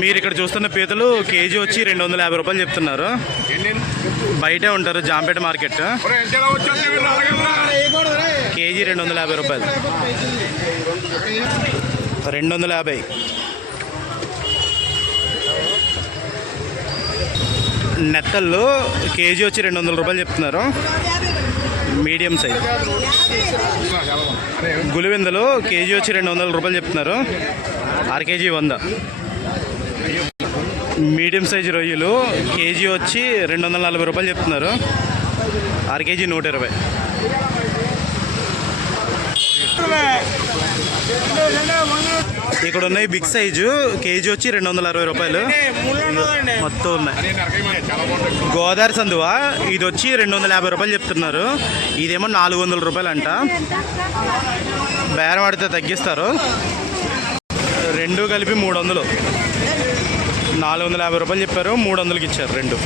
మీరు ఇక్కడ చూస్తున్న పీతలు కేజీ వచ్చి 250 రూపాయలు చెప్తున్నారు. బయటే ఉంటారు జాంపేట మార్కెట్. కేజీ 250 రూపాయలు. 250. నెత్తళ్ళు కేజీ వచ్చి 200 రూపాయలు చెప్తున్నారు. Medium size. గులివెందులు కేజీ వచ్చి 200 రూపాయలు చెప్తున్నారు. అర కేజీ 100. మీడియం సైజు రొయ్యలు కేజీ వచ్చి 240 రూపాయలు చెప్తున్నారు. అర కేజీ 120. ఇక్కడ ఉన్నాయి బిగ్ సైజు కేజీ వచ్చి 260 రూపాయలు మొత్తం ఉన్నాయి. గోదావరి సందువా ఇది వచ్చి 250 రూపాయలు చెప్తున్నారు. ఇదేమో 400 రూపాయలు అంట. బేరం ఆడితే తగ్గిస్తారు. రెండు కలిపి 300. 450 రూపాయలు చెప్పారు, 300కి ఇచ్చారు రెండు.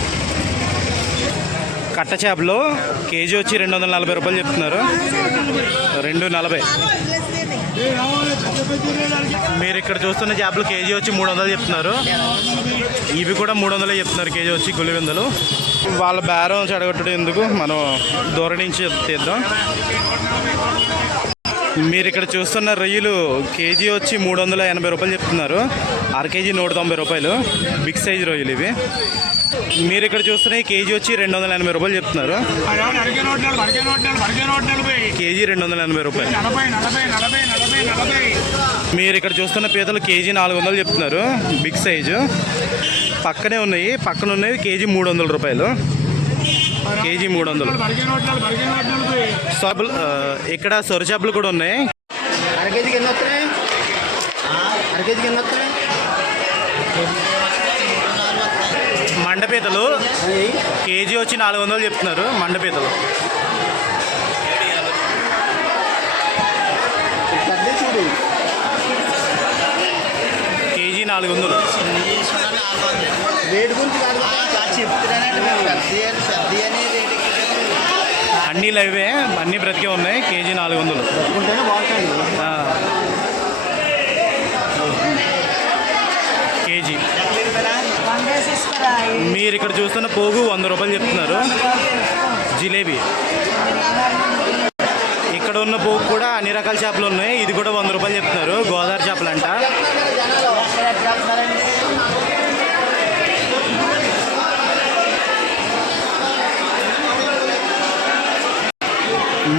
కట్ట చేపలు కేజీ వచ్చి 240 రూపాయలు చెప్తున్నారు. 240. మీరు ఇక్కడ చూస్తున్న చేపలు కేజీ వచ్చి 300 చెప్తున్నారు. ఇవి కూడా 300 చెప్తున్నారు కేజీ వచ్చి గులివెందులు. వాళ్ళ బేరం చెడగొట్టడం ఎందుకు, మనం దూరం నుంచి తీద్దాం. మీరు ఇక్కడ చూస్తున్న రొయ్యలు కేజీ వచ్చి 380 రూపాయలు చెప్తున్నారు. అర కేజీ 190 రూపాయలు. బిగ్ సైజ్ రొయ్యలు ఇవి. మీరు ఇక్కడ చూస్తున్న కేజీ వచ్చి 280 రూపాయలు చెప్తున్నారు. కేజీ 280 రూపాయలు. మీరు ఇక్కడ చూస్తున్న పీతలు కేజీ 400 చెప్తున్నారు. Big size. పక్కనే ఉన్నాయి, పక్కన ఉన్నవి కేజీ 300 రూపాయలు. కేజీ 300. చేపలు ఇక్కడ సొర చేపలు కూడా ఉన్నాయి. మండపీతలు కేజీ వచ్చి 400 చెప్తున్నారు. మండపీతలు కేజీ 400. అన్నీ లైవే, అన్నీ బ్రతికే ఉన్నాయి. కేజీ 400. కేజీ. మీరు ఇక్కడ చూస్తున్న పోగు 100 రూపాయలు చెప్తున్నారు. జిలేబీ. ఇక్కడ ఉన్న పోగు కూడా అన్ని రకాల చేపలు ఉన్నాయి. ఇది కూడా 100 రూపాయలు చెప్తున్నారు. గోదావరి చేపలు అంట.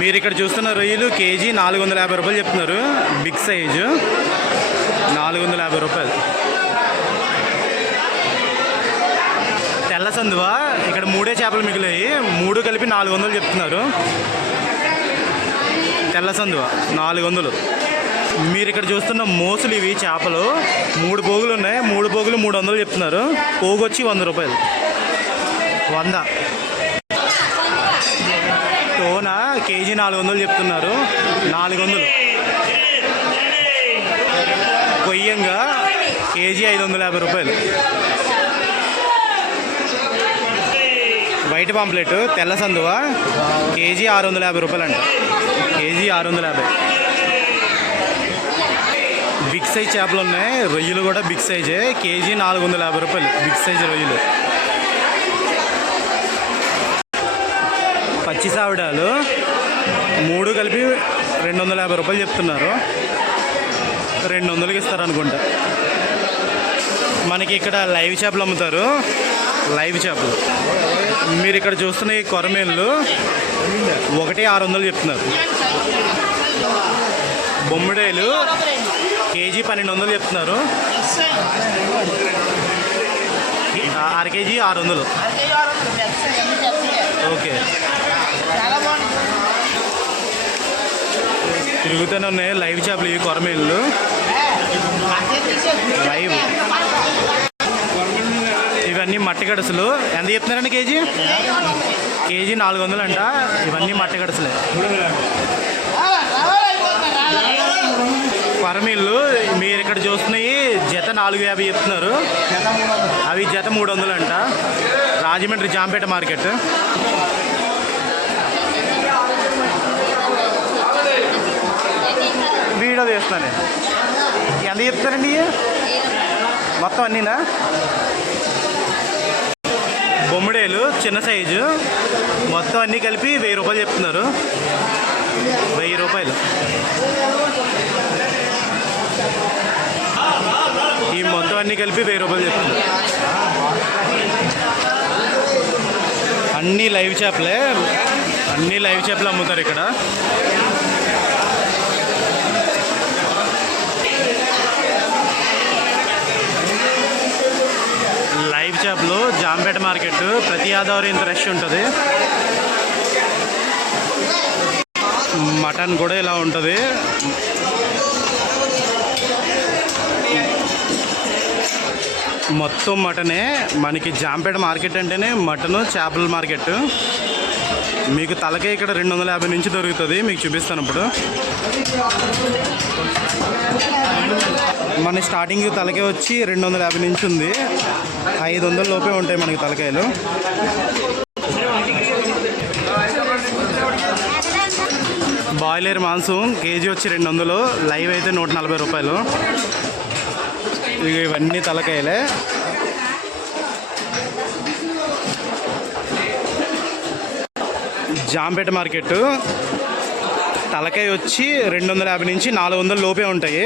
మీరు ఇక్కడ చూస్తున్న రొయ్యలు కేజీ 450 రూపాయలు చెప్తున్నారు. బిగ్ సైజు 450 రూపాయలు. తెల్ల సందువా ఇక్కడ 3 చేపలు మిగిలాయి. 3 కలిపి 400 చెప్తున్నారు. తెల్ల సందువా 400. మీరు ఇక్కడ చూస్తున్న మోసులు ఇవి చేపలు. 3 పోగులు ఉన్నాయి. 3 పోగులు 300 చెప్తున్నారు. పోగు వచ్చి 100 రూపాయలు. 100. టోన కేజీ 400 చెప్తున్నారు. 400. కొయ్యంగా కేజీ 550 రూపాయలు. వైట్ పాంప్లెట్ తెల్ల సందువా కేజీ 650 రూపాయలు అంట. కేజీ 650. బిగ్ సైజ్ చేపలు ఉన్నాయి. రొయ్యలు కూడా బిగ్ సైజే. కేజీ 450 రూపాయలు. బిగ్ సైజ్ రొయ్యలు. పచ్చి సావిడాలు 3 కలిపి 250 రూపాయలు చెప్తున్నారు. 200కి ఇస్తారు అనుకుంటా. మనకి ఇక్కడ లైవ్ చేపలు అమ్ముతారు. లైవ్ చేపలు. మీరు ఇక్కడ చూస్తున్న ఈ కొరమేళ్ళు 1,600 చెప్తున్నారు. బొమ్మిడాయలు కేజీ 1200 చెప్తున్నారు. అర కేజీ 600. ఓకే. తిరుగుతూనే ఉన్నాయి లైవ్ చేపలు ఇవి కొరమేళ్ళు. లైవ్. ఇవన్నీ మట్టి గడుసులు. ఎంత చెప్తున్నారండి కేజీ? కేజీ 400 అంట. ఇవన్నీ మట్టి గడుసులే. కొరమీళ్ళు మీరు ఇక్కడ చూస్తున్నాయి జత 450 చెప్తున్నారు. అవి జత 300 అంట. రాజమండ్రి జాంపేట మార్కెట్. వీడియో తీస్తాను. ఎంత చెప్తారండి? మొత్తం అన్నీనా? బొమ్మిడేలు చిన్న సైజు మొత్తం అన్నీ కలిపి 1000 రూపాయలు చెప్తున్నారు. 1000 రూపాయలు. ఈ మొత్తం అన్నీ కలిపి 1000 రూపాయలు చెప్తున్నారు. అన్నీ లైవ్ చేపలే, అన్నీ లైవ్ చేపలు అమ్ముతారు ఇక్కడ. లైవ్ చేపలు జాంపేట మార్కెట్ ప్రతి ఆదివారం ఇంత రష్ ఉంటుంది. మటన్ కూడా ఇలా ఉంటుంది. మొత్తం మటనే. మనకి జాంపేట మార్కెట్ అంటేనే మటను చేపల మార్కెట్. మీకు తలకే ఇక్కడ 250 నుంచి దొరుకుతుంది. మీకు చూపిస్తాను ఇప్పుడు. మన స్టార్టింగ్ తలకే వచ్చి 250 నుంచి ఉంది. 500 లోపే ఉంటాయి మనకి తలకాయలు. బాయిలర్ మాంసం కేజీ వచ్చి 200, లైవ్ అయితే 140 రూపాయలు. ఇవన్నీ తలకాయలే. జాంపేట మార్కెట్ తలకాయ వచ్చి 250 నుంచి 400 లోపే ఉంటాయి.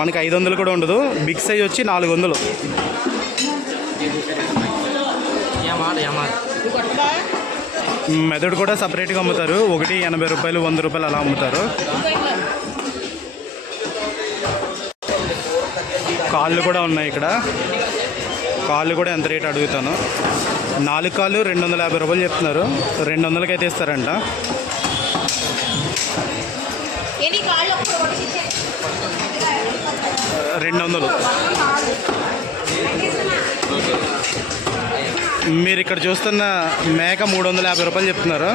మనకి 500 కూడా ఉండదు. బిగ్ సైజ్ వచ్చి 400. మెదడు కూడా సపరేట్గా అమ్ముతారు. ఒకటి 80 రూపాయలు, 100 రూపాయలు అలా అమ్ముతారు. కాళ్ళు కూడా ఉన్నాయి ఇక్కడ. కాళ్ళు కూడా ఎంత రేట్ అడుగుతాను. 4 కాళ్ళు 250 రూపాయలు చెప్తున్నారు. 200కి అయితే ఇస్తారంట. $200. మీరు ఇక్కడ చూస్తున్న మేక 350 రూపాయలు చెప్తున్నారు.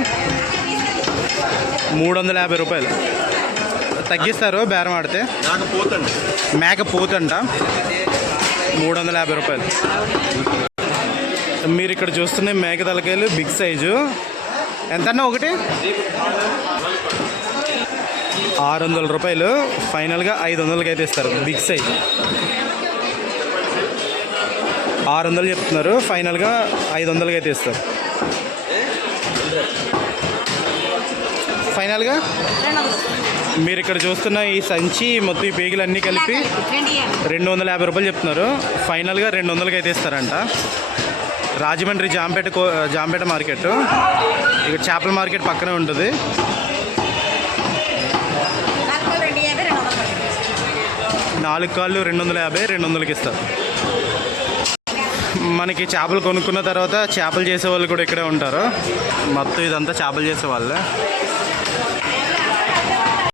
350 రూపాయలు తగ్గిస్తారు బేరం ఆడితే. మేక పోతంట 350 రూపాయలు. మీరు ఇక్కడ చూస్తున్న మేక తలకాయలు బిగ్ సైజు ఎంతన్నా ఒకటి 600 రూపాయలు. ఫైనల్గా 500కి అయితే ఇస్తారు. బిగ్ సైజ్ 600 చెప్తున్నారు. ఫైనల్గా 500కి అయితే ఇస్తారు. ఫైనల్గా మీరు ఇక్కడ చూస్తున్న ఈ సంచి మొత్తం ఈ పేగులు అన్నీ కలిపి 250 రూపాయలు చెప్తున్నారు. ఫైనల్గా 200కి అయితే ఇస్తారంట. రాజమండ్రి జాంపేట మార్కెట్. ఇక్కడ చేపల మార్కెట్ పక్కనే ఉంటుంది. నాలుగు కాళ్ళు 250, 200కి ఇస్తారు. మనకి చేపలు కొనుక్కున్న తర్వాత చేపలు చేసేవాళ్ళు కూడా ఇక్కడే ఉంటారు. మొత్తం ఇదంతా చేపలు చేసేవాళ్ళే.